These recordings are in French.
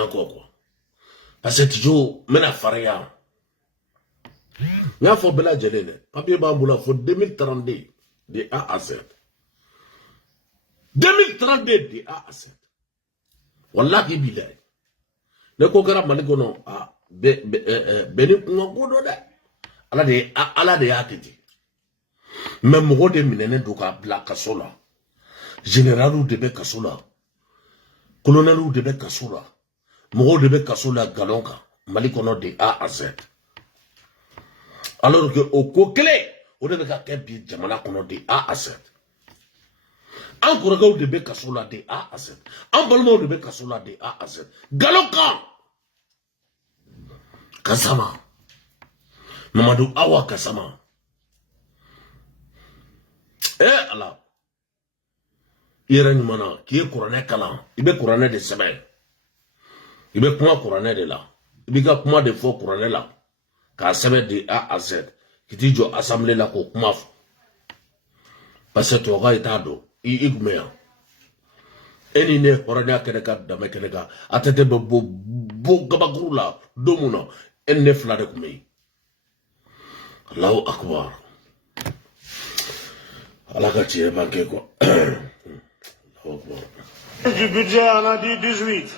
encore quoi. Parce que toujours, mena faria. Y'a faut bela jelene. Papier bamboula faut 2032 de A à Z. 2032 de A à Z. Wallahi bilay. Ne kokara manigono a beni ngogodo da. Ala de yakiti. Mais mogo de minene doka bla kasola. Général de be kasola. Colonel de be kasola. Mogo de be kasola galonka. Malikono de A à Z. Alors que au coquelé, on devait faire bien jamana kono de A à Z. En Kouragaou de be kasola de A à Z. En Balmo de be kasola de A à Z. Galonka. Kasama. Mamadou Awa Kasama. Allah. Yeren mana qui est couronné kalan. Il est couronné de semaine. Il est comment couronné de là. Il est comment de faux couronné là. Car semaine de A à Z. Qui dit jo assemblée là pour comment. Parce que tu auras été ado. Il est goumé. Et il est couronné à Keneka dame Keneka. A tête de beau gabagrou là. Domuna. Et neuf là de goumé. Allahu Akbar. Allah ka tirer banquet quoi. Du budget, on a dit 18.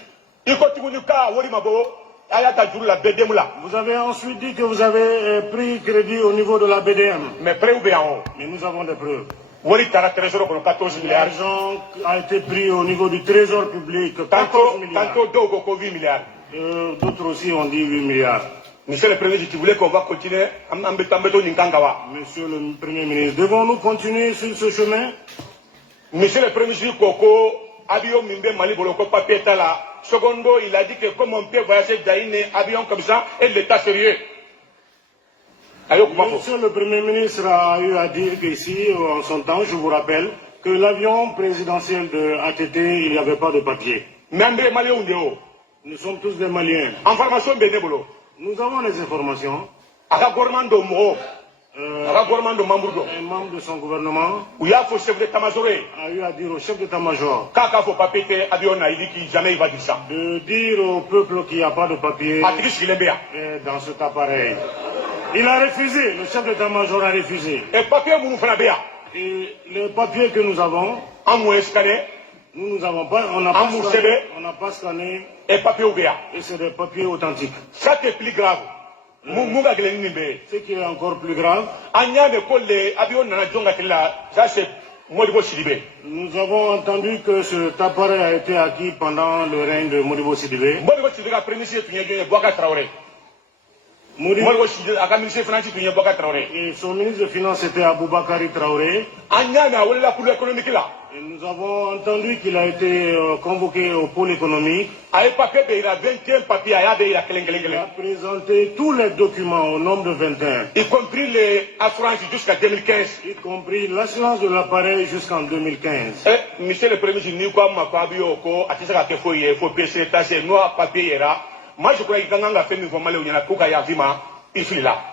Vous avez ensuite dit que vous avez pris crédit au niveau de la BDM. Mais prêt ou bien en haut? Mais nous avons des preuves. L'argent a été pris au niveau du trésor public. 14 milliards. Tantôt 8 milliards. D'autres aussi ont dit 8 milliards. Monsieur le Premier ministre, tu voulais qu'on va continuer. Monsieur le Premier ministre, devons-nous continuer sur ce chemin? Monsieur le Premier ministre, Koko, avion Mimbe Mali Boloko Papieta là. Secondo, il a dit que comme on peut voyager d'Aïne, avion comme ça, et l'État sérieux. Monsieur le Premier ministre a eu à dire qu'ici, en son temps, je vous rappelle, que l'avion présidentiel de ATT, il n'y avait pas de papier. Même des Maliens ou nous sommes tous des Maliens. Information bénévole. Nous avons les informations. Un membre de son gouvernement a eu à dire au chef d'état-major de dire au peuple qu'il n'y a pas de papier dans cet appareil. Il a refusé, le chef d'état-major a refusé. Et le papier que nous avons, nous n'avons pas, on n'a pas scanné, et c'est des papiers authentiques. Ça c'est plus grave. Ce qui est encore plus grave, nous avons entendu que cet appareil a été acquis pendant le règne de Modibo Sidibé. Et son ministre de Finances était Aboubakari Traoré. Et nous avons entendu qu'il a été convoqué au pôle économique. Il a présenté tous les documents au nombre de 21. Y compris les assurances jusqu'à 2015. Y compris l'assurance de l'appareil jusqu'en 2015. Monsieur le Premier ministre, moi je crois que quand on a fait une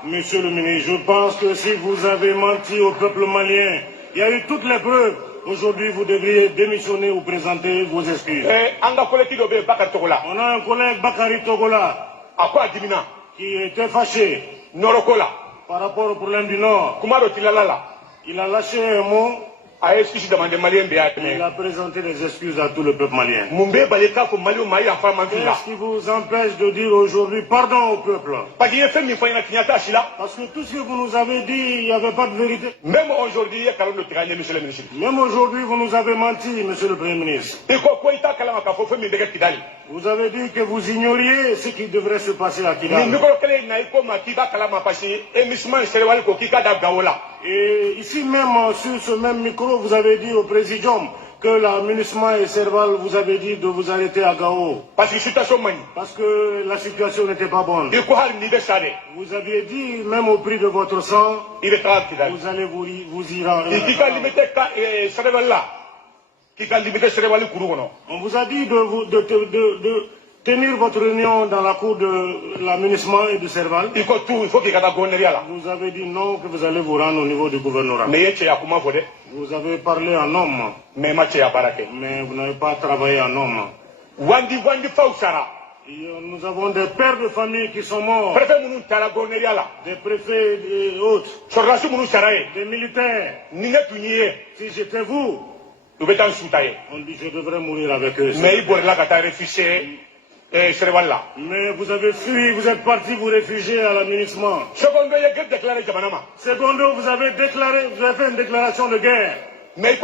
Monsieur le ministre, je pense que si vous avez menti au peuple malien, il y a eu toutes les preuves. Aujourd'hui, vous devriez démissionner ou présenter vos excuses. On a un collègue Bakari Togola qui était fâché par rapport au problème du Nord. Il a lâché un mot. Il a présenté des excuses à tout le peuple malien. Qu'est-ce qui vous empêche de dire aujourd'hui pardon au peuple? Parce que tout ce que vous nous avez dit, il n'y avait pas de vérité. Même aujourd'hui, monsieur le ministre. Même aujourd'hui, vous nous avez menti, monsieur le Premier ministre. Vous avez dit que vous ignoriez ce qui devrait se passer à Kidal. Et ici même, sur ce même micro, vous avez dit au présidium que la MINUSMA et Serval vous avez dit de vous arrêter à Gao. Parce que la situation n'était pas bonne. Vous aviez dit, même au prix de votre sang, vous allez vous y rendre. On vous a dit de tenir votre réunion dans la cour de la MINUSMA et de Serval. Vous avez dit non, que vous allez vous rendre au niveau du gouvernorat. Vous avez parlé en homme. Mais vous n'avez pas travaillé en homme. Nous avons des pères de famille qui sont morts. Des préfets et autres. Des militaires. Si j'étais vous, on dit je devrais mourir avec eux. Mais vous avez fui, vous êtes parti vous réfugier à l'aménagement. Secondo, vous avez fait une déclaration de guerre. Et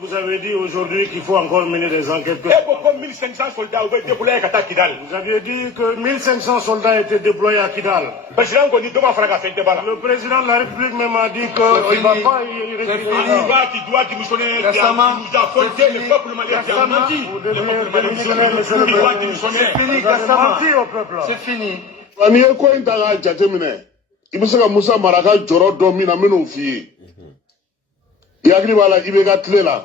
vous avez dit aujourd'hui qu'il faut encore mener des enquêtes. Vous aviez dit que 1500 soldats étaient déployés à Kidal. Le président de la République même a dit qu'il ne va pas y réfugier. Il doit démissionner. Il nous a compté le peuple malien. Il a menti. Vous devez démissionner, monsieur le président. C'est fini, Gassama. C'est fini. Yakri bala ibega tlela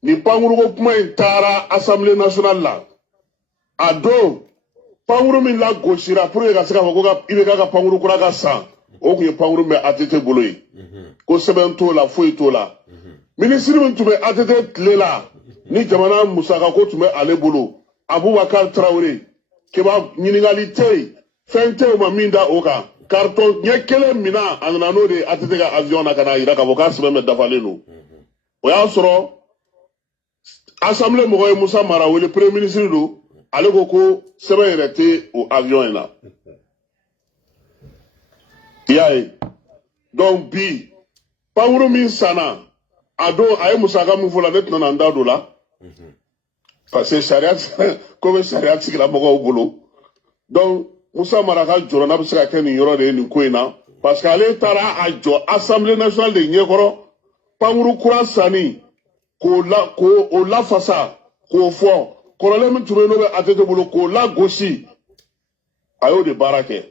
ni panguru ko kuma intara Assemblée nationale la ado panguru min la goshira pour que sika ko ga ibega ka panguru kura ka sa o ku panguru me atete boloyi ko seben to la foi to la ministre min tube atete tlela ni jamana musaka ko tume ale bolo Abubakar Traoré ke ba nyingalite fente o maminda oka carton nyekele mina anano de atete ga avion na kana ira ka boka sebe dafaleno o ya soro assemblée mo ko Musa Mara le premier ministre do ale ko sebe yerete o avion na yae donc bi pawuro min sana ado ay Musa ga mu fola net na ndado la parce que charia comme charia ti la mo ko bolo donc Musa Mara ka jɔrɔ n'a bɛ se ka kɛ nin yɔrɔ de ye nin ko in na parce que ale taara a jɔ Assemblée nationale de ɲɛkɔrɔ pankuru kura sanni k'o lafasa k'o fɔ kɔrɔlen min tun bɛ yen n'o bɛ ATT bolo k'o lagosi a y'o de baara kɛ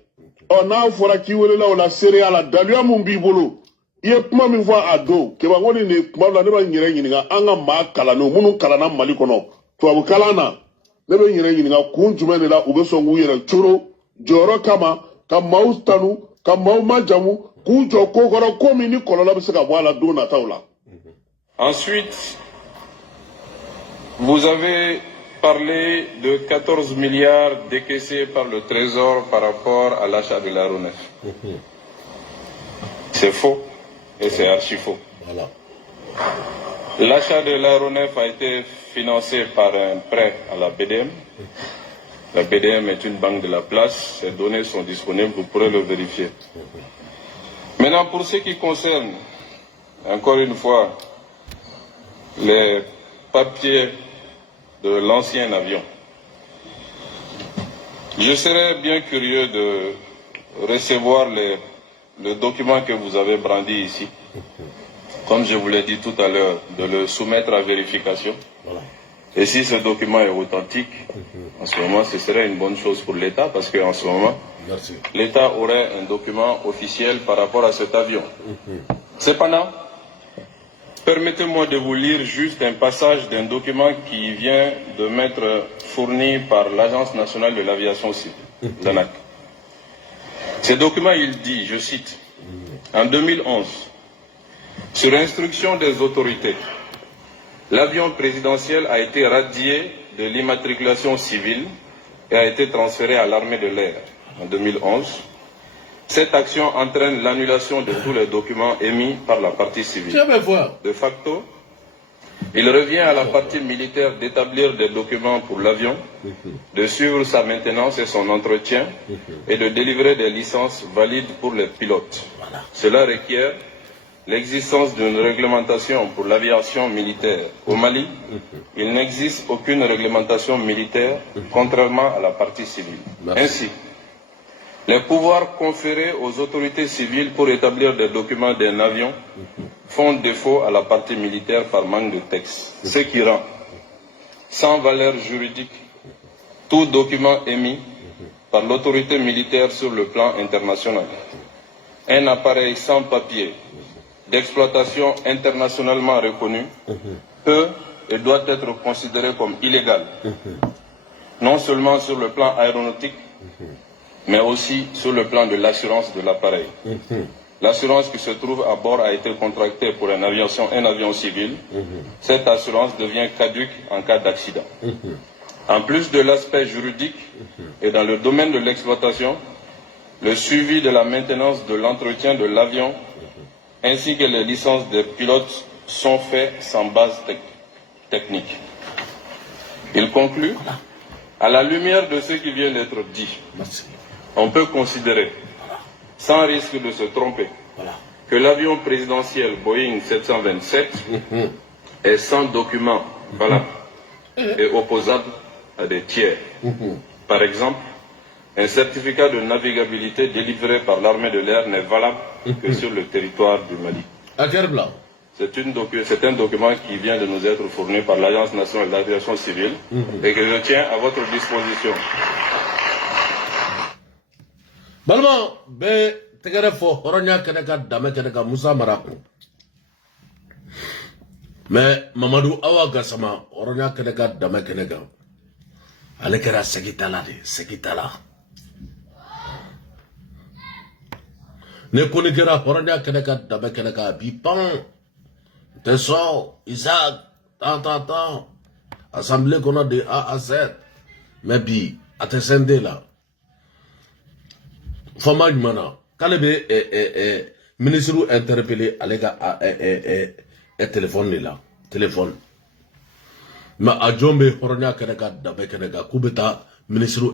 ɔ n'a fɔra k'i welela o la seereya la daluya min b'i bolo i ye kuma min fɔ a don keba n ko nin de kuma dɔ la ne bɛ n yɛrɛ ɲininka an ka maa kalannenw minnu kalanna Mali kɔnɔ tubabu kalan na ne bɛ n yɛrɛ ɲininka kun jumɛn de la u bɛ sɔn k'u yɛrɛ coro jɔyɔrɔ kama ka maaw tanu ka maaw majamu k'u jɔ ko kɔrɔ ko min ni kɔlɔlɔ bɛ se ka bɔ a la don nataw la. Ensuite, vous avez parlé de 14 milliards décaissés par le Trésor par rapport à l'achat de l'aéronef. C'est faux et c'est archi faux. Voilà. L'achat de l'aéronef a été financé par un prêt à la BDM. La BDM est une banque de la place, ces données sont disponibles, vous pourrez le vérifier. Maintenant, pour ce qui concerne, encore une fois, les papiers de l'ancien avion, je serais bien curieux de recevoir le document que vous avez brandi ici. Comme je vous l'ai dit tout à l'heure, de le soumettre à vérification. Voilà. Et si ce document est authentique, en ce moment, ce serait une bonne chose pour l'État, parce qu'en ce moment, l'État aurait un document officiel par rapport à cet avion. Cependant, permettez-moi de vous lire juste un passage d'un document qui vient de m'être fourni par l'Agence nationale de l'aviation civile, l'ANAC. Ce document, il dit, je cite, en 2011, sur instruction des autorités, l'avion présidentiel a été radié de l'immatriculation civile et a été transféré à l'armée de l'air en 2011. Cette action entraîne l'annulation de tous les documents émis par la partie civile. De facto, il revient à la partie militaire d'établir des documents pour l'avion, de suivre sa maintenance et son entretien et de délivrer des licences valides pour les pilotes. Cela requiert l'existence d'une réglementation pour l'aviation militaire. Au Mali, il n'existe aucune réglementation militaire, contrairement à la partie civile. Ainsi, les pouvoirs conférés aux autorités civiles pour établir des documents d'un avion font défaut à la partie militaire par manque de texte, ce qui rend sans valeur juridique tout document émis par l'autorité militaire sur le plan international. Un appareil sans papier d'exploitation internationalement reconnue peut et doit être considéré comme illégal, non seulement sur le plan aéronautique, mais aussi sur le plan de l'assurance de l'appareil. L'assurance qui se trouve à bord a été contractée pour un avion civil. Cette assurance devient caduque en cas d'accident. En plus de l'aspect juridique et dans le domaine de l'exploitation, le suivi de la maintenance de l'entretien de l'avion ainsi que les licences des pilotes sont faits sans base technique. Il conclut, à la lumière de ce qui vient d'être dit, on peut considérer, sans risque de se tromper, que l'avion présidentiel Boeing 727 est sans document valable et opposable à des tiers. Par exemple, un certificat de navigabilité délivré par l'armée de l'air n'est valable que sur le territoire du Mali. C'est un document qui vient de nous être fourni par l'Agence nationale de l'aviation civile et que je tiens à votre disposition. Balma, be tegere fo horonya keneka dame keneka Musa Maraku. Mais Mamadou Awa Gassama horonya keneka dame keneka. Ale kera segitala de, segitala. Ne koni kera horonya keneka dame keneka bipan. Teso, Isaac, tant. Assemblée qu'on a de A à Z. Mais bi, à te sender là. Fama Jumana, quand le ministre interpellé à l'égal téléphone là, téléphone. Mais à Djombe, Horonia Kenega, Dabe Kenega, Kubeta, ministre